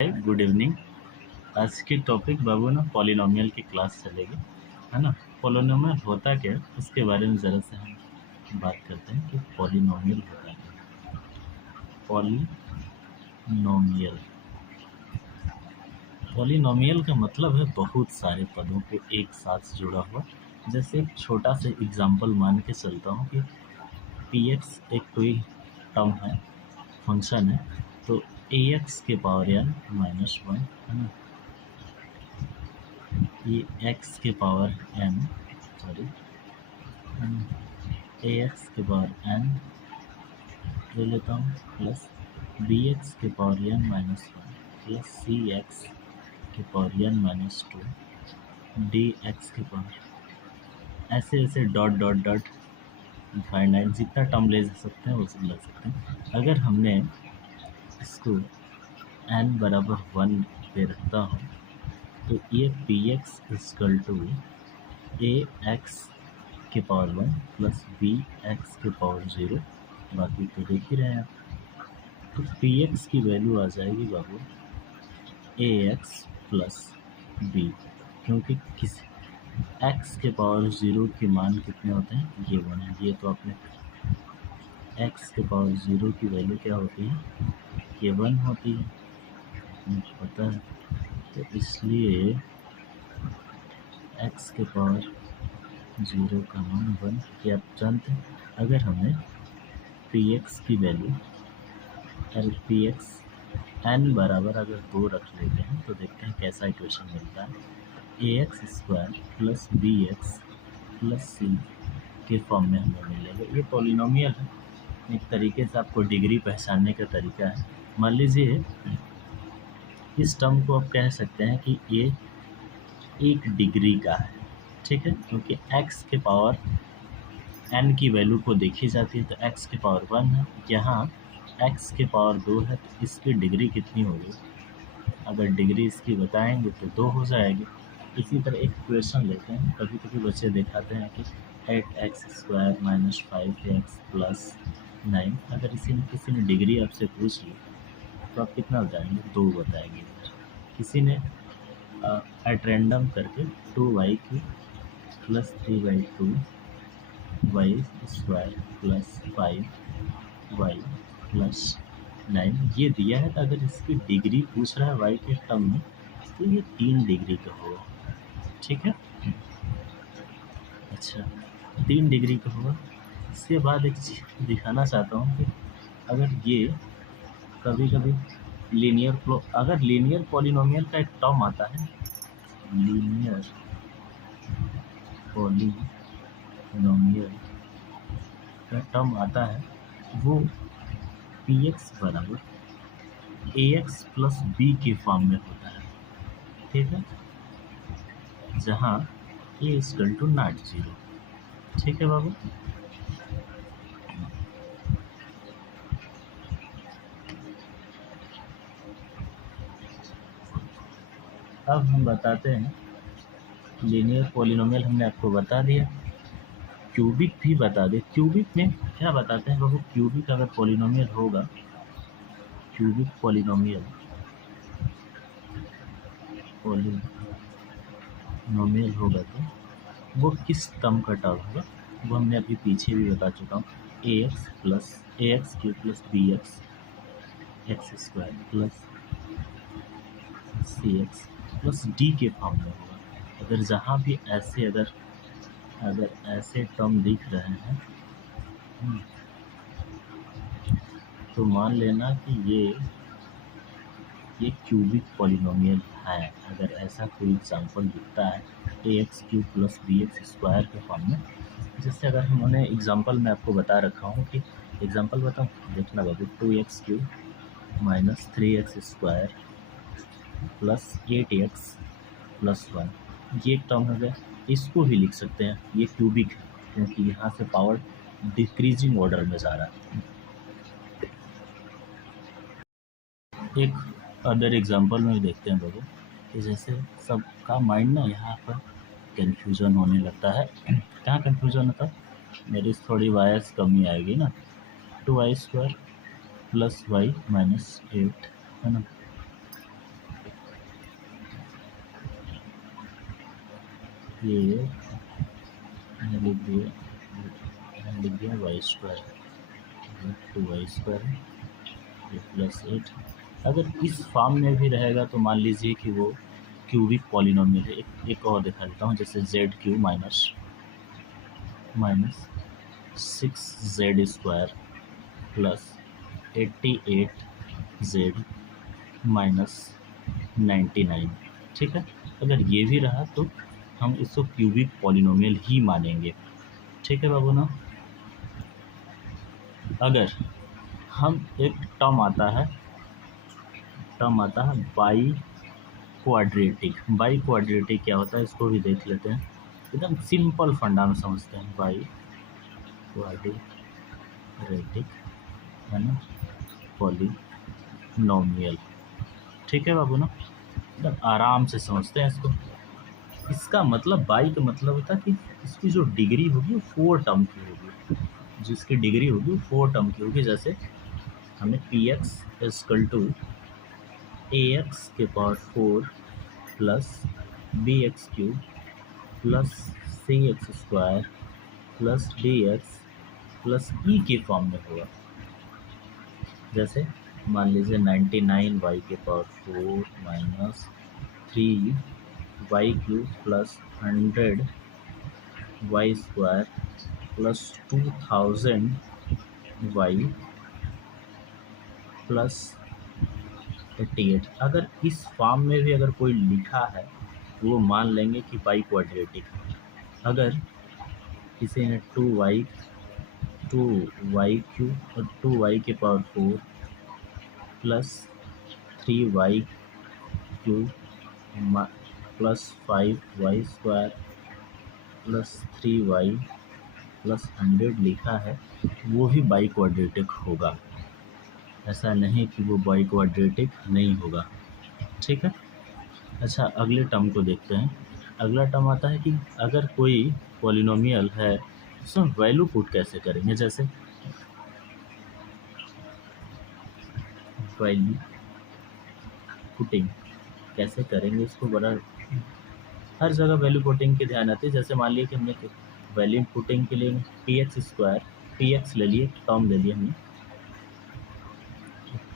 Good evening. आज की topic बाबू ना पॉलिनोमियल की क्लास चलेगी, है ना। पॉलिनोमियल होता क्या है उसके बारे में ज़रा से हम बात करते हैं कि पॉलिनोमियल होता क्या है। पॉलिनोमियल पॉलिनोमियल का मतलब है बहुत सारे पदों को एक साथ जुड़ा हुआ। जैसे एक छोटा सा एग्जांपल मान के चलता हूँ कि पी एक्स एक कोई टर्म है, फंक्शन है, तो ए एक्स के पावर एन माइनस वन, है ना। ये एक्स के power N, sorry, A X के पावर एन ले लेता हूँ, प्लस बी एक्स के power N minus one, plus C X के power N minus two, D X के पावर, ऐसे ऐसे डॉट डॉट डॉट फाइनाइट जितना टर्म ले सकते हैं वो सब ले सकते हैं। अगर हमने इसको एन बराबर वन पे रखता हूँ तो ये P X equal to A X के power one plus B X के पावर ज़ीरो, बाकी तो देख ही रहे हैं आप। तो पी एक्स की वैल्यू आ जाएगी बाबू ए एक्स प्लस बी, क्योंकि किसी एक्स के पावर ज़ीरो के मान कितने होते हैं, ये वन है। ये तो आपने एक्स के पावर ज़ीरो की वैल्यू क्या होती है, ये वन होती है, मुझे पता है। तो इसलिए एक्स के पावर ज़ीरो का मान वन, ये आप जानते हैं। अगर हमें पी एक्स की value L P X N बराबर अगर दो रख लेते हैं तो देखते हैं कैसा इक्वेशन मिलता है। A X square plus B X plus C के फॉर्म में हमें मिलेगा। ये पॉलिनोमियल है, एक तरीके से आपको डिग्री पहचानने का तरीका है। मान लीजिए इस टर्म को आप कह सकते हैं कि ये एक डिग्री का है, ठीक है, क्योंकि एक्स के पावर एन की वैल्यू को देखी जाती है तो एक्स के पावर वन है, यहाँ एक्स के पावर दो है, तो इसकी डिग्री कितनी होगी, अगर डिग्री इसकी बताएंगे तो दो हो जाएगी। इसी तरह एक क्वेश्चन लेते हैं, कभी कभी बच्चे दिखाते हैं कि eight X square minus five X plus nine, अगर किसी ने डिग्री आपसे पूछ ली तो आप कितना बताएंगे, दो बताएंगे। किसी ने एट रैंडम करके two Y cube plus three by two Y square plus five Y plus nine ये दिया है, तो अगर इसकी डिग्री पूछ रहा है वाई के टर्म में तो ये 3 डिग्री का होगा, ठीक है। अच्छा, 3 डिग्री का होगा। इसके बाद एक चीज़ दिखाना चाहता हूँ कि अगर ये कभी कभी लीनियर फ्लो, अगर लीनियर पॉलिनोमियल का एक टर्म आता है, लीनियर पॉलिनोमियल का टर्म आता है, वो पी एक्स बराबर ए एक्स प्लस बी के फॉर्म में होता है, ठीक है, जहाँ A equal to not zero, ठीक है बाबू। अब हम बताते हैं लीनियर पॉलिनोमियल, हमने आपको बता दिया, क्यूबिक भी बता दे। क्यूबिक में क्या बताते हैं बाबू, क्यूबिक अगर पॉलिनोमियल होगा, क्यूबिक पॉलिनोमियल होगा तो वो किस टर्म का टर्म होगा, वो हमने अभी पीछे भी बता चुका हूँ। A X cube plus B X X square plus C X plus D के फॉर्म में होगा। अगर जहाँ भी ऐसे अगर ऐसे टर्म दिख रहे हैं तो मान लेना कि ये क्यूबिक पॉलिनोमियल है। अगर ऐसा कोई एग्जांपल दिखता है A X cube plus B X square के फॉर्म में, जैसे अगर हमने एग्जांपल में आपको बता रखा हूँ कि एग्जांपल बताऊँ, देखना बाबू, two X cube minus three X square plus eight X plus one, ये एक टर्म हो गया। इसको भी लिख सकते हैं, ये क्यूबिक है क्योंकि यहाँ से पावर डिक्रीजिंग ऑर्डर में जा रहा है। एक अदर एग्जांपल में देखते हैं बाबू कि जैसे सबका माइंड ना यहाँ पर कन्फ्यूज़न होने लगता है। कहाँ कन्फ्यूज़न होता है, मेरी थोड़ी वायर्स कमी आएगी ना, two Y square plus Y minus eight, है ना, ये यहाँ लिख दिया वाई स्क्वायर 2y² ये +8। अगर इस फॉर्म में भी रहेगा तो मान लीजिए कि वो क्यूबिक पॉलिनोमियल है। एक और दिखा देता हूँ, जैसे z³ minus 6z² plus 88z minus 99। ठीक है, अगर ये भी रहा तो हम इसको क्यूबिक पॉलिनोमियल ही मानेंगे। ठीक है बाबू ना। अगर हम एक टर्म आता है बाई क्वाड्रेटिक क्या होता है इसको भी देख लेते हैं। एकदम सिंपल फंडा में समझते हैं। बाई क्वाड्रेटिक है ना पॉलिनोमियल। ठीक है बाबू ना, एकदम आराम से समझते हैं इसको। इसका मतलब बाई का मतलब होता है कि इसकी जो डिग्री होगी वो 4 टर्म की होगी, जिसकी डिग्री होगी वो 4 टर्म की होगी। जैसे हमने px इक्वल टू ax के power 4 plus bx³ plus cx² plus dx plus e के फॉर्म में होगा। जैसे मान लीजिए 99y के power 4 minus 3y³ plus 100y² plus 2000y plus 88। अगर इस फॉर्म में भी अगर कोई लिखा है तो वो मान लेंगे कि बाई क्वाड्रेटिक। अगर किसी ने 2y³ और 2y के power 4 plus 3y³ plus 5y² plus 3y plus 100 लिखा है वो भी बाई क्वाड्रेटिक होगा। ऐसा नहीं कि वो बाई क्वाड्रेटिक नहीं होगा। ठीक है। अच्छा, अगले टर्म को देखते हैं। अगला टर्म आता है कि अगर कोई पॉलिनोमियल है उसमें वैल्यू पुट कैसे करेंगे। जैसे वैल्यू पुटिंग कैसे करेंगे इसको बड़ा हर जगह वैल्यू पुटिंग की ध्यान आती है। जैसे मान लिया कि हमने वैल्यू पुटिंग के लिए px ले लिए, टर्म ले लिया हमने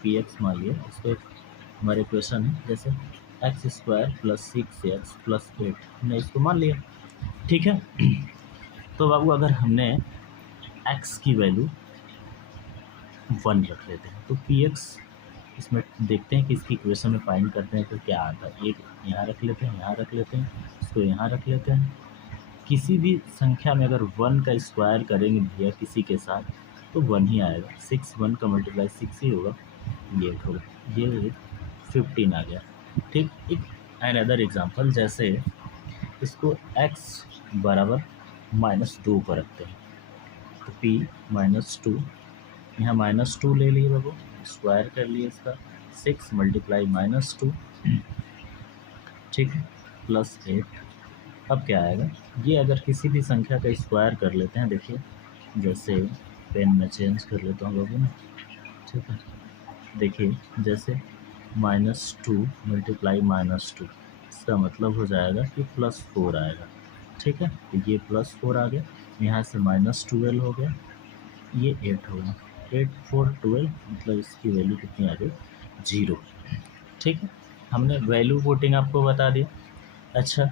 px मान लिया, इसको हमारे क्वेश्चन है जैसे x² प्लस 6x प्लस 8 हमने इसको मान लिया। ठीक है। तो बाबू अगर हमने x की वैल्यू 1 रख लेते हैं तो px इसमें देखते हैं कि इसकी इक्वेशन में फाइंड करते हैं तो क्या आता है। एक यहाँ रख लेते हैं, यहाँ रख लेते हैं, इसको यहाँ रख लेते हैं। किसी भी संख्या में अगर 1 का स्क्वायर करेंगे भैया किसी के साथ तो 1 ही आएगा। 1 का मल्टीप्लाई 6 ही होगा, ये 8 होगा, ये 15 आ गया। ठीक। एक अनदर एग्जांपल, जैसे इसको x बराबर -2 पर रखते हैं तो p -2, यहाँ -2 ले लिए बाबू, स्क्वायर कर लिए इसका 6 मल्टीप्लाई -2, ठीक है, प्लस 8। अब क्या आएगा, ये अगर किसी भी संख्या का स्क्वायर कर लेते हैं, देखिए जैसे पेन में चेंज कर लेता हूँ बाबू ना, ठीक है। देखिए जैसे -2 मल्टीप्लाई -2, इसका मतलब हो जाएगा कि +4 आएगा। ठीक है, तो ये +4 आ गया, यहाँ से -12 हो गया, ये 8 होगा, 8 4 12, मतलब इसकी वैल्यू कितनी आ गई, 0। ठीक है, हमने वैल्यू पुटिंग आपको बता दिया। अच्छा,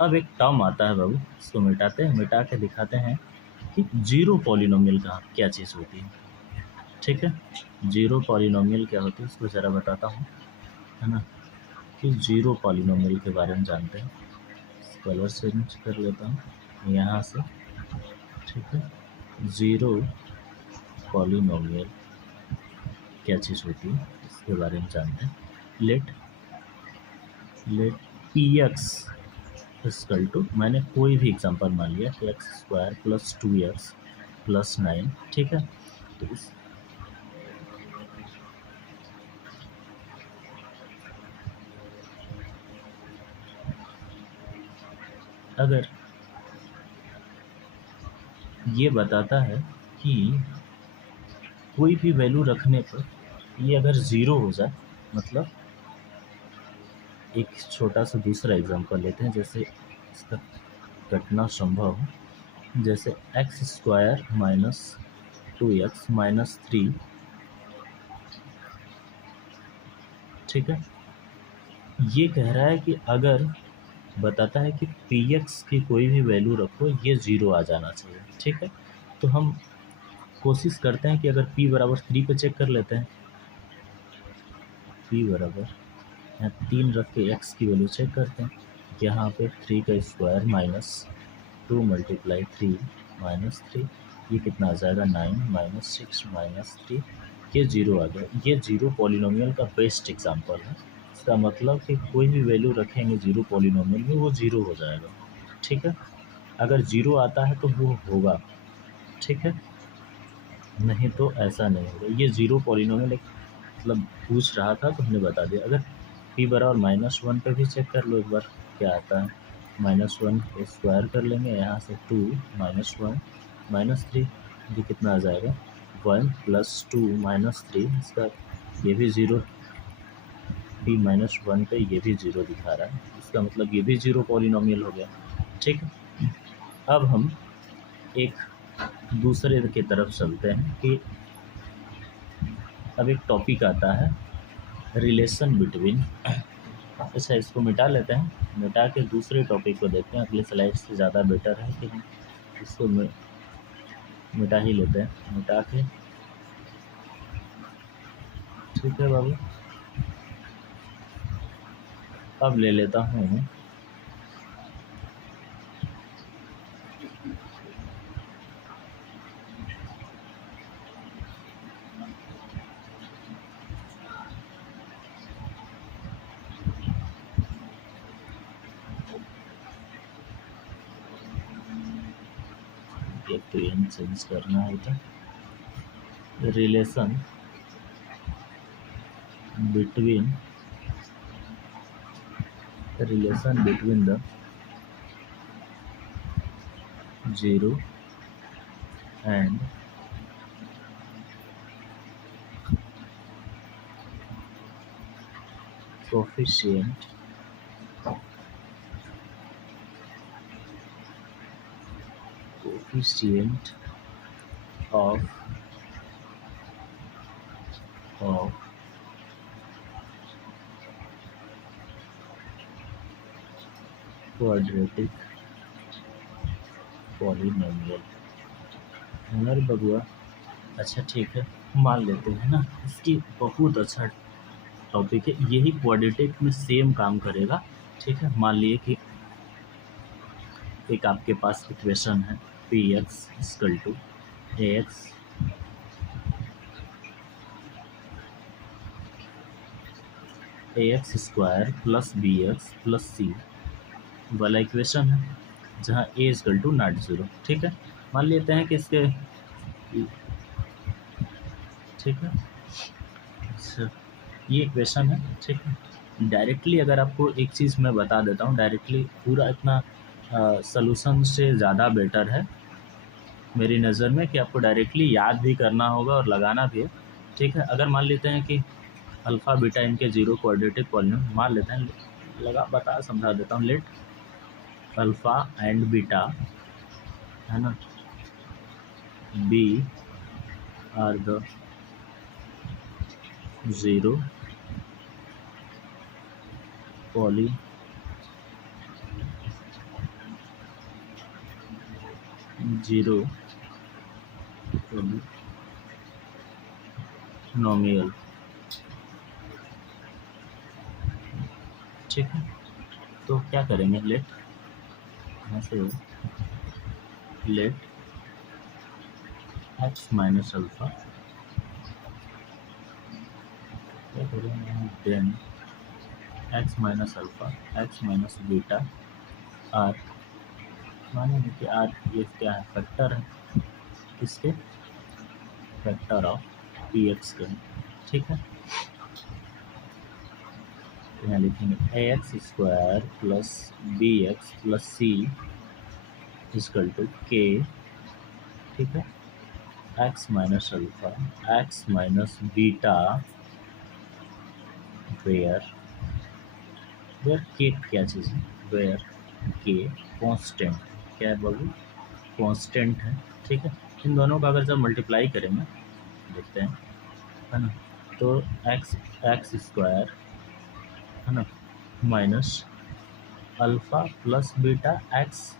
अब एक टर्म आता है बाबू, इसको मिटाते हैं, मिटा के दिखाते हैं कि जीरो पॉलिनोमियल का क्या चीज़ होती है। ठीक है, जीरो पॉलिनोमियल क्या होती है इसको ज़रा बताता हूँ, है ना, कि जीरो पॉलिनोमियल के बारे में जानते हैं। कलर चेंज कर लेता हूँ यहाँ से, ठीक है। ज़ीरो पॉलिनोमियल क्या चीज़ होती है इसके बारे में जानते हैं। लेट px इक्वल टू, मैंने कोई भी एग्जांपल मान लिया कि x² प्लस 2x प्लस 9, ठीक है। तो इस अगर ये बताता है कि कोई भी वैल्यू रखने पर ये अगर ज़ीरो हो जाए, मतलब एक छोटा सा दूसरा एग्जांपल लेते हैं, जैसे इसका घटना संभव हो, जैसे x square minus 2x minus 3, ठीक है। ये कह रहा है कि अगर बताता है कि पी एक्स की कोई भी वैल्यू रखो, ये ज़ीरो आ जाना चाहिए, ठीक है। तो हम कोशिश करते हैं कि अगर p बराबर 3 पे चेक कर लेते हैं, p बराबर यहाँ 3 रख के x की वैल्यू चेक करते हैं। यहाँ पे 3 का स्क्वायर माइनस 2 मल्टीप्लाई 3 माइनस 3, ये कितना आ जाएगा 9 माइनस 6 माइनस 3, ये ज़ीरो आ गया। ये ज़ीरो पॉलिनोमियल का बेस्ट एग्जांपल है। इसका मतलब कि कोई भी वैल्यू रखेंगे ज़ीरो पॉलिनोमियल में, वो ज़ीरो हो जाएगा, ठीक है। अगर ज़ीरो आता है तो वो होगा, ठीक है, नहीं तो ऐसा नहीं होगा। ये ज़ीरो पॉलिनोमियल एक मतलब पूछ रहा था तो हमने बता दिया। अगर p बराबर माइनस 1 पे भी चेक कर लो एक बार क्या आता है। माइनस 1 स्क्वायर कर लेंगे, यहाँ से 2 माइनस 1 माइनस 3, ये कितना आ जाएगा 1 प्लस 2 माइनस 3, इसका ये भी ज़ीरो, p माइनस 1 पे ये भी ज़ीरो दिखा रहा है, इसका मतलब ये भी ज़ीरो पॉलिनोमियल हो गया, ठीक है। अब हम एक दूसरे की तरफ चलते हैं कि अब एक टॉपिक आता है रिलेशन बिटवीन, अच्छा इसको मिटा लेते हैं, मिटा के दूसरे टॉपिक को देखते हैं। अगले स्लाइड से ज़्यादा बेटर है कि हम इसको मिटा ही लेते हैं, मिटा के, ठीक है बाबू। अब ले लेता हूँ एक तो एन चेंज करना होता है। Relation between the 0 and coefficient of quadratic polynomial। अरे बबुआ, अच्छा ठीक है, मान लेते हैं ना, इसकी बहुत अच्छा टॉपिक है, यही क्वाड्रेटिक में सेम काम करेगा, ठीक है। मान लिए कि एक आपके पास इक्वेशन है P X equal to A X square plus B X plus C वाला इक्वेशन है, जहाँ A equal to not zero, ठीक है। मान लेते हैं कि इसके, ठीक है, अच्छा ये इक्वेशन है, ठीक है। डायरेक्टली अगर आपको एक चीज़ मैं बता देता हूँ, डायरेक्टली पूरा इतना सॉल्यूशन से ज़्यादा बेटर है मेरी नज़र में कि आपको डायरेक्टली याद भी करना होगा और लगाना भी है, ठीक है। अगर मान लेते हैं कि अल्फ़ा बीटा इनके ज़ीरो क्वाड्रेटिक पॉलिनोमियल, मान लेते हैं, लगा बता समझा देता हूँ, लेट अल्फ़ा एंड बीटा, है ना, B are the zero polynomial, ठीक है। तो क्या करेंगे, लेट यहाँ से लेट एक्स माइनस अल्फ़ा, क्या करेंगे, then X minus alpha X minus beta are, मानेंगे कि आर ये क्या है, फैक्टर है, किसके, फैक्टर ऑफ पी एक्स के, ठीक है। यहाँ लिखेंगे A X square plus B X plus C equal to K, ठीक है, X minus alpha X minus beta where K क्या चीज़ है, वेयर के कांस्टेंट, क्या है बाबू, कांस्टेंट है, ठीक है। इन दोनों का अगर जब मल्टीप्लाई करेंगे देखते हैं, है ना, तो एक्स स्क्वायर, है ना, minus alpha plus beta X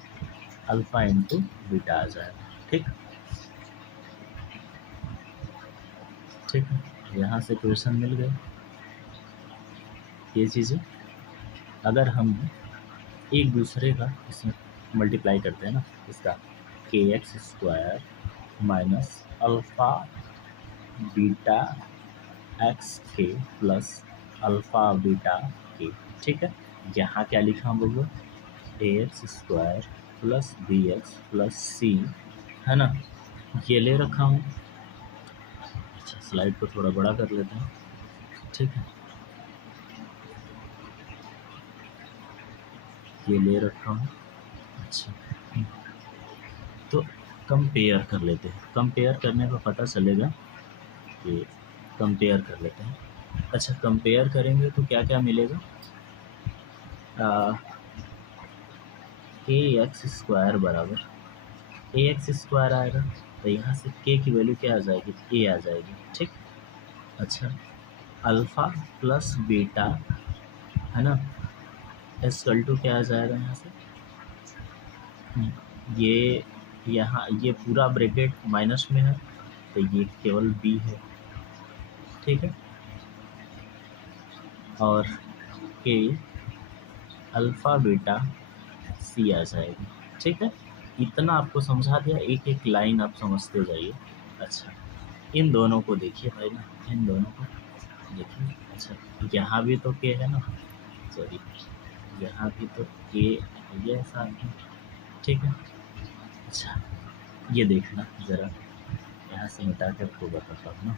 alpha into beta आ जाएगा, ठीक ठीक है। यहाँ से क्वेश्चन मिल गए ये चीज़ें। अगर हम एक दूसरे का इसमें मल्टीप्लाई करते हैं ना, इसका K X square minus alpha beta X K plus alpha beta K, ठीक है। यहाँ क्या लिखा हम लोग, A X square plus B X plus C, है ना, ये ले रखा हूँ। अच्छा, स्लाइड को थोड़ा बड़ा कर लेते हैं, ठीक है, ये ले रखा हूँ। अच्छा, तो कंपेयर कर लेते हैं। कंपेयर करने पर पता चलेगा कि कंपेयर कर लेते हैं। अच्छा, कंपेयर करेंगे तो क्या क्या मिलेगा, ए एक्स स्क्वायर बराबर ए एक्स स्क्वायर आएगा, तो यहाँ से के की वैल्यू क्या आ जाएगी, ए आ जाएगी, ठीक। अच्छा, अल्फ़ा प्लस बीटा, है ना, इक्वल टू क्या आ जाएगा यहाँ से, ये यहाँ ये पूरा ब्रैकेट माइनस में है तो ये केवल बी है, ठीक है। और के अल्फ़ा बीटा सी आ जाएगी, ठीक है। इतना आपको समझा दिया, एक एक लाइन आप समझते जाइए। अच्छा, इन दोनों को देखिए भाई ना, इन दोनों को देखिए। अच्छा, यहाँ भी तो के है ना, सॉरी, यहाँ भी तो के ये साथ में, ठीक है। अच्छा, ये देखना ज़रा, यहाँ से मिटा के आपको बताता हूँ ना।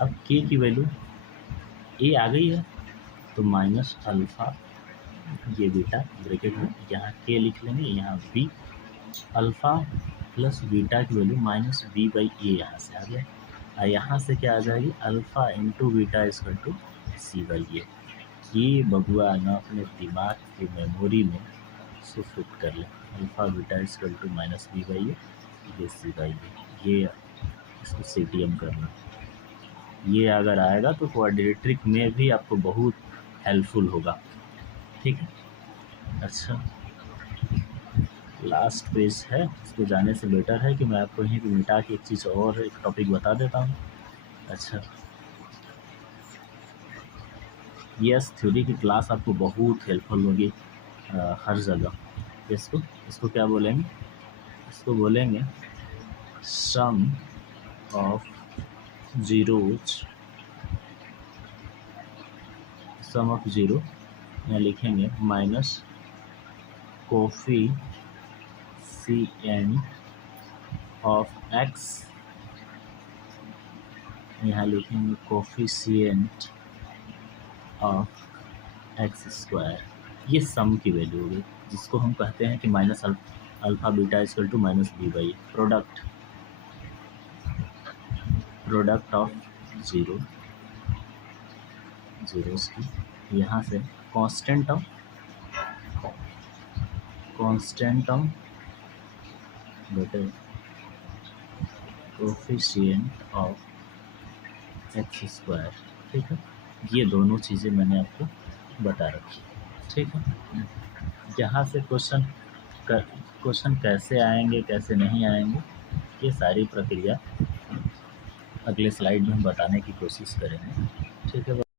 अब के की वैल्यू ए आ गई है तो माइनस अल्फ़ा, ये बीटा ब्रैकेट में, यहाँ के लिख लेंगे, यहाँ बी, अल्फ़ा प्लस बीटा की वैल्यू माइनस बी बाई ए यहाँ से आ गया, और यहाँ से क्या आ जाएगी, alpha into beta equal to C by A. ये बबुआ ना अपने दिमाग की मेमोरी में से फिट कर ले, alpha beta equal to minus B by A, ये सी बाई ए, ये इसको CTM करना। ये अगर आएगा तो क्वाड्रेटिक में भी आपको बहुत हेल्पफुल होगा, ठीक है। अच्छा, लास्ट पेज है, इसको जाने से बेटर है कि मैं आपको यहीं पे मिटा के एक चीज़ और एक टॉपिक बता देता हूँ। अच्छा, यस, थ्योरी की क्लास आपको बहुत हेल्पफुल होगी हर जगह। इसको क्या बोलेंगे, इसको बोलेंगे sum of zeros, sum of zero, यहाँ लिखेंगे माइनस कोफिशिएंट ऑफ एक्स, यहाँ लिखेंगे कोफिशिएंट ऑफ एक्स स्क्वायर। ये सम की वैल्यू होगी, जिसको हम कहते हैं कि minus alpha beta equal to minus B by, product of zeros की, यहाँ से constant of better coefficient of X square, ठीक है। ये दोनों चीज़ें मैंने आपको बता रखी, ठीक है। यहाँ से क्वेश्चन कैसे आएंगे कैसे नहीं आएंगे, ये सारी प्रक्रिया अगले स्लाइड में हम बताने की कोशिश करेंगे, ठीक है।